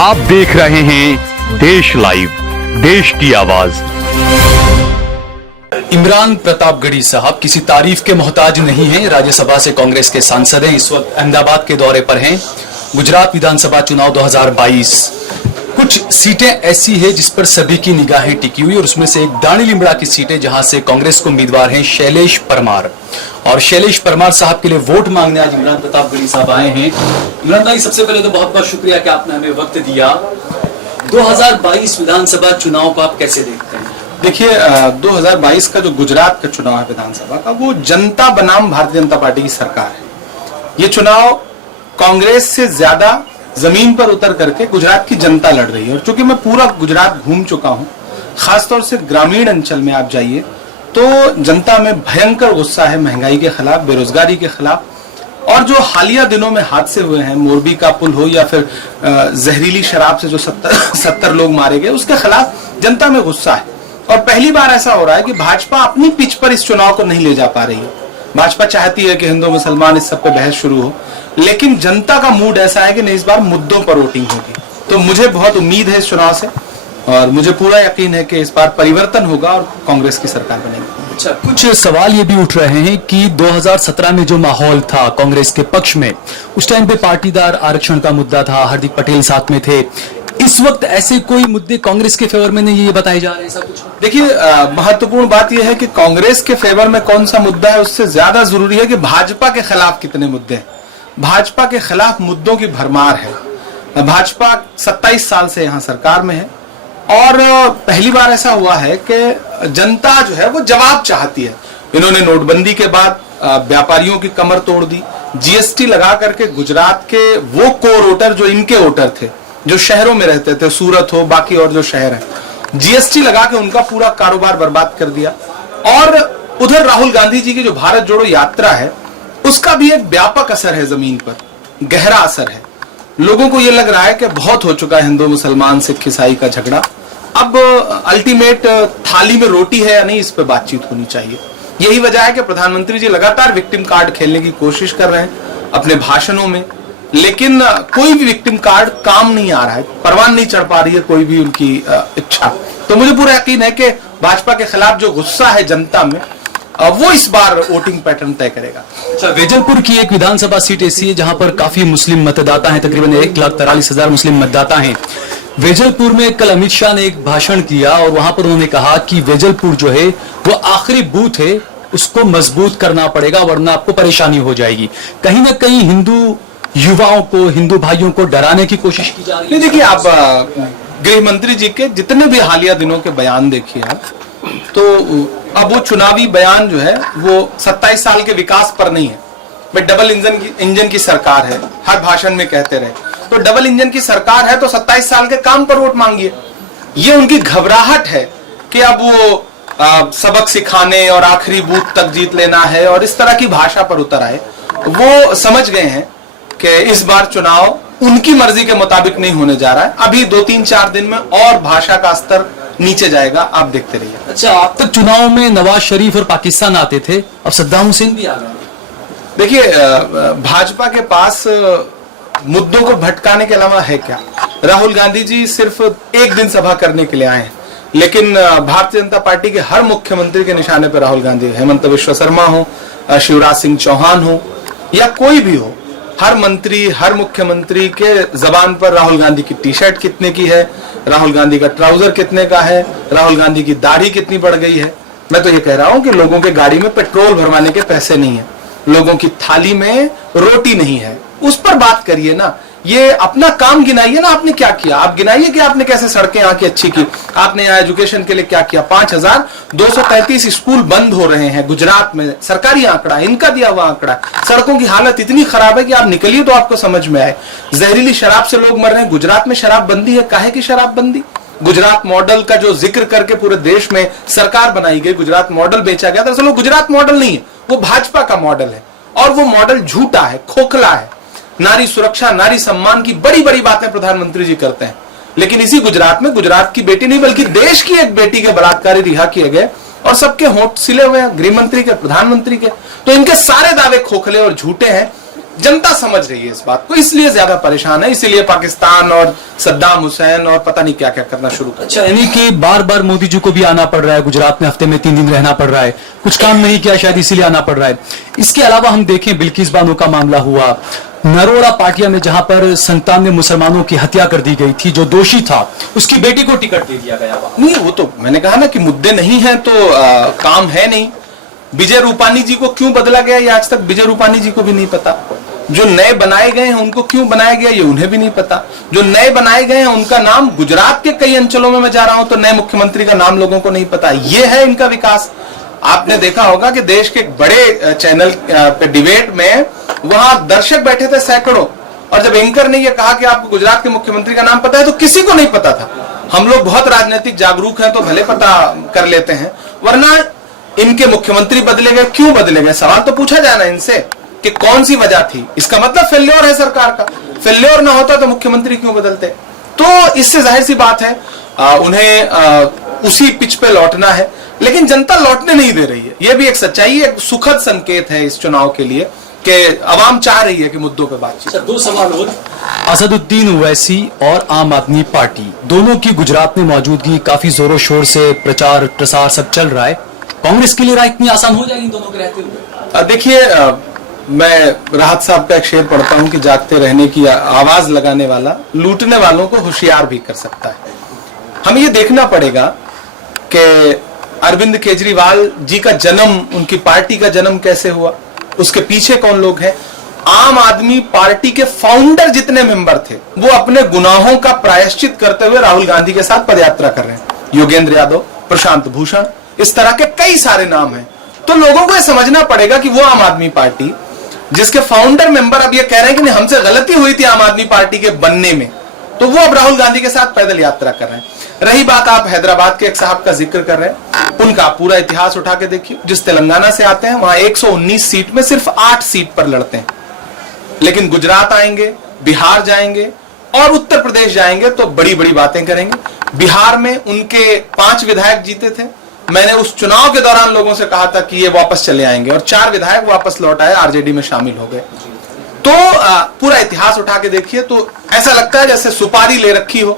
आप देख रहे हैं देश लाइव, देश की आवाज। इमरान प्रतापगढ़ी साहब किसी तारीफ के मोहताज नहीं हैं। राज्यसभा से कांग्रेस के सांसद हैं। इस वक्त अहमदाबाद के दौरे पर हैं। गुजरात विधानसभा चुनाव 2022, कुछ सीटें ऐसी है जिस पर सभी की निगाहें टिकी हुई और उसमें से एक दानी लिमड़ा की सीट है जहां से कांग्रेस को उम्मीदवार हैं शैलेश परमार। और शैलेश परमार साहब के लिए वोट मांगने आज इमरान प्रतापगढ़ी साहब आए हैं। इमरान भाई, सबसे पहले तो बहुत बहुत शुक्रिया कि आपने हमें वक्त दिया। 2022 विधानसभा चुनाव को आप कैसे देखते हैं? देखिए, 2022 का जो गुजरात का चुनाव है विधानसभा का, वो जनता बनाम भारतीय जनता पार्टी की सरकार है। ये चुनाव कांग्रेस से ज्यादा जमीन पर उतर करके गुजरात की जनता लड़ रही है। और चूंकि मैं पूरा गुजरात घूम चुका हूं, खासतौर से ग्रामीण अंचल में आप जाइए तो जनता में भयंकर गुस्सा है महंगाई के खिलाफ, बेरोजगारी के खिलाफ। और जो हालिया दिनों में हादसे हुए हैं, मोरबी का पुल हो या फिर जहरीली शराब से जो 70 लोग मारे गए, उसके खिलाफ जनता में गुस्सा है। और पहली बार ऐसा हो रहा है कि भाजपा अपनी पिच पर इस चुनाव को नहीं ले जा पा रही है। भाजपा चाहती है कि हिंदू मुसलमान इस सब पे बहस शुरू हो, लेकिन जनता का मूड ऐसा है कि नहीं, इस बार मुद्दों पर वोटिंग होगी। तो मुझे बहुत उम्मीद है इस चुनाव से और मुझे पूरा यकीन है कि इस बार परिवर्तन होगा और कांग्रेस की सरकार बनेगी। अच्छा, कुछ सवाल ये भी उठ रहे हैं कि 2017 में जो माहौल था कांग्रेस के पक्ष में, उस टाइम पे पाटीदार आरक्षण का मुद्दा था, हार्दिक पटेल साथ में थे। इस वक्त ऐसे कोई मुद्दे कांग्रेस के फेवर में नहीं ये बताए जा रहे हैं? ऐसा कुछ देखिए, महत्वपूर्ण बात यह है कि कांग्रेस के फेवर में कौन सा मुद्दा है, उससे ज्यादा जरूरी है कि भाजपा के खिलाफ कितने मुद्दे हैं। भाजपा के खिलाफ मुद्दों की भरमार है। भाजपा 27 साल से यहां सरकार में है और पहली बार ऐसा हुआ है कि जनता जो है वो जवाब चाहती है। इन्होंने नोटबंदी के बाद व्यापारियों की कमर तोड़ दी, जीएसटी लगा करके गुजरात के वो कोर वोटर जो इनके वोटर थे, जो शहरों में रहते थे, सूरत हो बाकी और जो शहर है, जीएसटी लगा के उनका पूरा कारोबार बर्बाद कर दिया। और उधर राहुल गांधी जी की जो भारत जोड़ो यात्रा है, उसका भी एक व्यापक असर है, जमीन पर गहरा असर है। लोगों को यह लग रहा है कि बहुत हो चुका है हिंदू मुसलमान सिख ईसाई का झगड़ा। अब अल्टीमेट थाली में रोटी है या नहीं, इस पर बातचीत होनी चाहिए। यही वजह है कि प्रधानमंत्री जी लगातार विक्टिम कार्ड खेलने की कोशिश कर रहे हैं अपने भाषणों में, लेकिन कोई भी विक्टिम कार्ड काम नहीं आ रहा है, परवान नहीं चढ़ पा रही है कोई भी उनकी इच्छा। तो मुझे पूरा यकीन है कि भाजपा के खिलाफ जो गुस्सा है जनता में, वो इस बार वोटिंग पैटर्न तय करेगा। अच्छा, वेजलपुर की एक विधानसभा सीट ऐसी है जहां पर काफी मुस्लिम मतदाता हैं, तकरीबन 1,43,000 मुस्लिम मतदाता हैं। वेजलपुर में कल अमित शाह ने एक भाषण किया और वहां पर उन्होंने कहा कि वेजलपुर जो है वो आखिरी बूथ है, उसको मजबूत करना पड़ेगा वरना आपको परेशानी हो जाएगी। कहीं ना कहीं हिंदू युवाओं को, हिंदू भाइयों को डराने की कोशिश की जा रही है। देखिए, आप गृह मंत्री जी के जितने भी हालिया दिनों के बयान देखिए आप, तो अब वो चुनावी बयान जो है वो 27 साल के विकास पर नहीं है। भाई, डबल इंजन की सरकार है, हर भाषण में कहते रहे। तो डबल इंजन की सरकार है तो 27 साल के काम पर वोट मांगिए। ये उनकी घबराहट है कि अब वो सबक सिखाने और आखिरी बूथ तक जीत लेना है और इस तरह की भाषा पर उतर आए। वो समझ गए हैं कि इस बार चुनाव उनकी मर्जी के मुताबिक नहीं होने जा रहा है। अभी 2-3-4 दिन में और भाषा का स्तर नीचे जाएगा, आप देखते रहिए। अच्छा, अब तक चुनाव में नवाज शरीफ और पाकिस्तान आते थे, अब सद्दाम हुसैन भी आ गए। देखिए, भाजपा के पास मुद्दों को भटकाने के अलावा है क्या? राहुल गांधी जी सिर्फ एक दिन सभा करने के लिए आए हैं, लेकिन भारतीय जनता पार्टी के हर मुख्यमंत्री के निशाने पर राहुल गांधी, हेमंत बिश्वा शर्मा हो, शिवराज सिंह चौहान हो या कोई भी हो, हर मंत्री, हर मुख्यमंत्री के जबान पर राहुल गांधी की टी शर्ट कितने की है, राहुल गांधी का ट्राउजर कितने का है, राहुल गांधी की दाढ़ी कितनी बढ़ गई है। मैं तो ये कह रहा हूं कि लोगों के गाड़ी में पेट्रोल भरवाने के पैसे नहीं है, लोगों की थाली में रोटी नहीं है, उस पर बात करिए ना। ये अपना काम गिनाइए ना, आपने क्या किया। आप गिनाइए कि आपने कैसे सड़कें यहाँ की अच्छी की, आपने यहाँ एजुकेशन के लिए क्या किया। 5,233 स्कूल बंद हो रहे हैं गुजरात में, सरकारी आंकड़ा, इनका दिया हुआ आंकड़ा। सड़कों की हालत इतनी खराब है कि आप निकलिए तो आपको समझ में आए। जहरीली शराब से लोग मर रहे हैं। गुजरात में शराब बंदी है, काहे की शराब बंदी? गुजरात मॉडल का जो जिक्र करके पूरे देश में सरकार बनाई गई, गुजरात मॉडल बेचा गया, दरअसल वो गुजरात मॉडल नहीं है, वो भाजपा का मॉडल है और वो मॉडल झूठा है, खोखला है। नारी सुरक्षा, नारी सम्मान की बड़ी बड़ी बातें प्रधानमंत्री जी करते हैं, लेकिन इसी गुजरात में गुजरात की बेटी नहीं बल्कि देश की एक बेटी के बलात्कारी रिहा किए गए और सबके होंठ सिले हुए हैं, गृह मंत्री के, प्रधानमंत्री के। तो इनके सारे दावे खोखले और झूठे हैं। जनता समझ रही है इस बात को, इसलिए ज्यादा परेशान है, इसीलिए पाकिस्तान और सद्दाम हुसैन और पता नहीं क्या क्या करना शुरू कर। अच्छा, यानी कि बार बार मोदी जी को भी आना पड़ रहा है, गुजरात में हफ्ते में 3 दिन रहना पड़ रहा है, कुछ काम नहीं किया शायद इसीलिए आना पड़ रहा है। इसके अलावा हम देखें बिल्किस बानो का मामला हुआ, नरोड़ा पाटिया में जहां पर 97 मुसलमानों की हत्या कर दी गई थी, जो दोषी था उसकी बेटी को टिकट दे दिया गया। नहीं, वो तो मैंने कहा ना कि मुद्दे नहीं है तो काम है नहीं। विजय रूपानी जी को क्यों बदला गया ये आज तक विजय रूपानी जी को भी नहीं पता। जो नए बनाए गए हैं उनको क्यों बनाया गया ये उन्हें भी नहीं पता। जो नए बनाए गए हैं उनका नाम, गुजरात के कई अंचलों में मैं जा रहा हूं तो नए मुख्यमंत्री का नाम लोगों को नहीं पता। ये है इनका विकास। आपने देखा होगा कि देश के एक बड़े चैनल पे डिबेट में वहां दर्शक बैठे थे सैकड़ों, और जब एंकर ने यह कहा कि आपको गुजरात के मुख्यमंत्री का नाम पता है तो किसी को नहीं पता था। हम लोग बहुत राजनीतिक जागरूक हैं तो भले पता कर लेते हैं, वरना इनके मुख्यमंत्री बदले गए, क्यों बदले गए? सवाल तो पूछा जाए ना इनसे कि कौन सी वजह थी। इसका मतलब फेल्योर है सरकार का। फेल्योर ना होता तो मुख्यमंत्री क्यों बदलते? तो इससे जाहिर सी बात है उन्हें उसी पिच पे लौटना है, लेकिन जनता लौटने नहीं दे रही है। यह भी एक सच्चाई है, एक सुखद संकेत है इस चुनाव के लिए कि अवाम चाह रही है कि मुद्दों पे बातचीत। दो सवाल और, असदुद्दीन ओवैसी और आम आदमी पार्टी दोनों की गुजरात में मौजूदगी, काफी जोरों शोर से प्रचार प्रसार सब चल रहा है। कांग्रेस के लिए राह इतनी आसान हो जाएगी दोनों के रहते हुए? देखिए, मैं राहत साहब का एक शेर पढ़ता हूं कि जागते रहने की आवाज लगाने वाला लूटने वालों को होशियार भी कर सकता है। हमें यह देखना पड़ेगा कि अरविंद केजरीवाल जी का जन्म, उनकी पार्टी का जन्म कैसे हुआ, उसके पीछे कौन लोग हैं। आम आदमी पार्टी के फाउंडर जितने मेंबर थे वो अपने गुनाहों का प्रायश्चित करते हुए राहुल गांधी के साथ पदयात्रा कर रहे हैं। योगेंद्र यादव, प्रशांत भूषण, इस तरह के कई सारे नाम हैं। तो लोगों को यह समझना पड़ेगा कि वो आम आदमी पार्टी जिसके फाउंडर मेंबर अब ये कह रहे हैं कि नहीं, हमसे गलती हुई थी आम आदमी पार्टी के बनने में, तो वो अब राहुल गांधी के साथ पैदल यात्रा कर रहे हैं। रही बात, आप हैदराबाद के एक साहब का जिक्र कर रहे हैं, उनका पूरा इतिहास उठा के देखिए। जिस तेलंगाना से आते हैं वहां 119 सीट में सिर्फ 8 सीट पर लड़ते हैं, लेकिन गुजरात आएंगे, बिहार जाएंगे और उत्तर प्रदेश जाएंगे तो बड़ी बड़ी बातें करेंगे। बिहार में उनके 5 विधायक जीते थे। मैंने उस चुनाव के दौरान लोगों से कहा था कि ये वापस चले आएंगे, और 4 विधायक वापस लौट आए, आरजेडी में शामिल हो गए। तो पूरा इतिहास उठा के देखिए तो ऐसा लगता है जैसे सुपारी ले रखी हो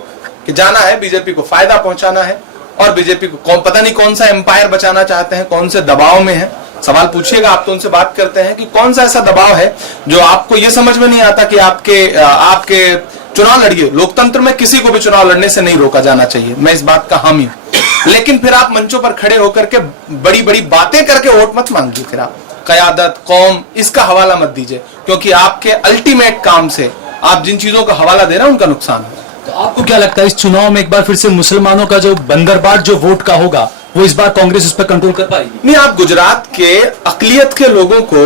कि जाना है, बीजेपी को फायदा पहुंचाना है, और बीजेपी को पता नहीं कौन सा एम्पायर बचाना चाहते हैं, कौन से दबाव में है। सवाल पूछिएगा, आप तो उनसे बात करते हैं कि कौन सा ऐसा दबाव है जो आपको यह समझ में नहीं आता कि आपके चुनाव लड़िए। लोकतंत्र में किसी को भी चुनाव लड़ने से नहीं रोका जाना चाहिए, मैं इस बात का हामी हूं, लेकिन फिर आप मंचों पर खड़े होकर के बड़ी बड़ी बातें करके वोट मत मांगिए। फिर आप कयादत, कौम, इसका हवाला मत दीजिए, क्योंकि आपके अल्टीमेट काम से आप जिन चीजों का हवाला दे रहे हैं उनका नुकसान है। तो आपको क्या लगता है इस चुनाव में एक बार फिर से मुसलमानों का जो बंदरबाट जो वोट का होगा वो इस बार कांग्रेस उस पर कंट्रोल कर पाएगी? नहीं, आप गुजरात के अकलियत के लोगों को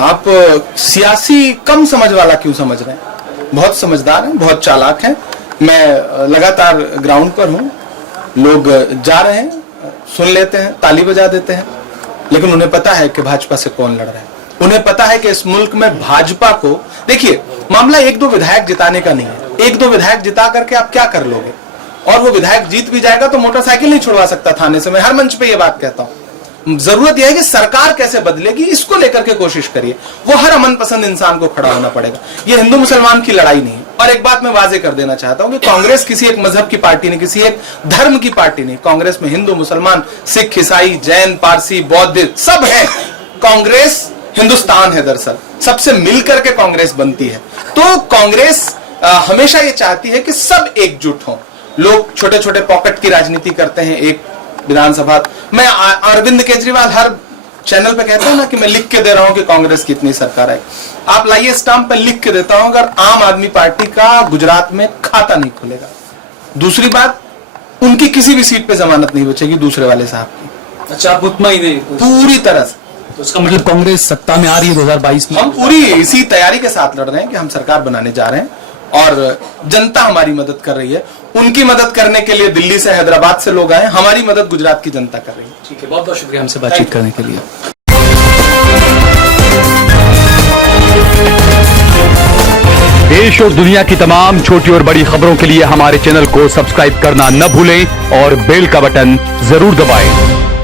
आप सियासी कम समझ वाला क्यों समझ रहे हैं? बहुत समझदार हैं, बहुत चालाक हैं। मैं लगातार ग्राउंड पर हूं, लोग जा रहे हैं, सुन लेते हैं, ताली बजा देते हैं, लेकिन उन्हें पता है कि भाजपा से कौन लड़ रहा है। उन्हें पता है कि इस मुल्क में भाजपा को, देखिए मामला 1-2 विधायक जिताने का नहीं है। 1-2 विधायक जिता करके आप क्या कर लोगे? और वो विधायक जीत भी जाएगा तो मोटरसाइकिल नहीं छुड़वा सकता थाने से। मैं हर मंच पे ये बात कहता हूं। जरूरत यह है कि सरकार कैसे बदलेगी, इसको लेकर के कोशिश करिए। वो हर अमन पसंद इंसान को खड़ा होना पड़ेगा। ये हिंदू मुसलमान की लड़ाई नहीं है। और एक बात मैं वाजे कर देना चाहता हूं कि कांग्रेस किसी एक मजहब की पार्टी नहीं, किसी एक धर्म की पार्टी नहीं। कांग्रेस में हिंदू, मुसलमान, सिख, ईसाई, जैन, पारसी, बौद्ध सब है। कांग्रेस हिंदुस्तान है, दरअसल सबसे मिलकर के कांग्रेस बनती है। तो कांग्रेस हमेशा ये चाहती है कि सब एकजुट हों। लोग छोटे छोटे पॉकेट की राजनीति करते हैं। एक विधानसभा, मैं अरविंद केजरीवाल हर चैनल पे कहता हूं ना कि मैं लिख के दे रहा हूं कि कांग्रेस की इतनी सरकार है। आप लाइए स्टाम्प पे लिख के देता हूं, अगर आम आदमी पार्टी का गुजरात में खाता नहीं खुलेगा। दूसरी बात, उनकी किसी भी सीट पे जमानत नहीं बचेगी दूसरे वाले साहब की। अच्छा, आप मुतमईन हैं पूरी तरह से? तो उसका मतलब कांग्रेस सत्ता में आ रही है 2022 में? हम पूरी इसी तैयारी के साथ लड़ रहे हैं कि हम सरकार बनाने जा रहे हैं और जनता हमारी मदद कर रही है। उनकी मदद करने के लिए दिल्ली से, हैदराबाद से लोग आए, हमारी मदद गुजरात की जनता कर रही है। ठीक है, बहुत बहुत शुक्रिया हमसे बातचीत करने के लिए। देश और दुनिया की तमाम छोटी और बड़ी खबरों के लिए हमारे चैनल को सब्सक्राइब करना न भूलें और बेल का बटन जरूर दबाएं।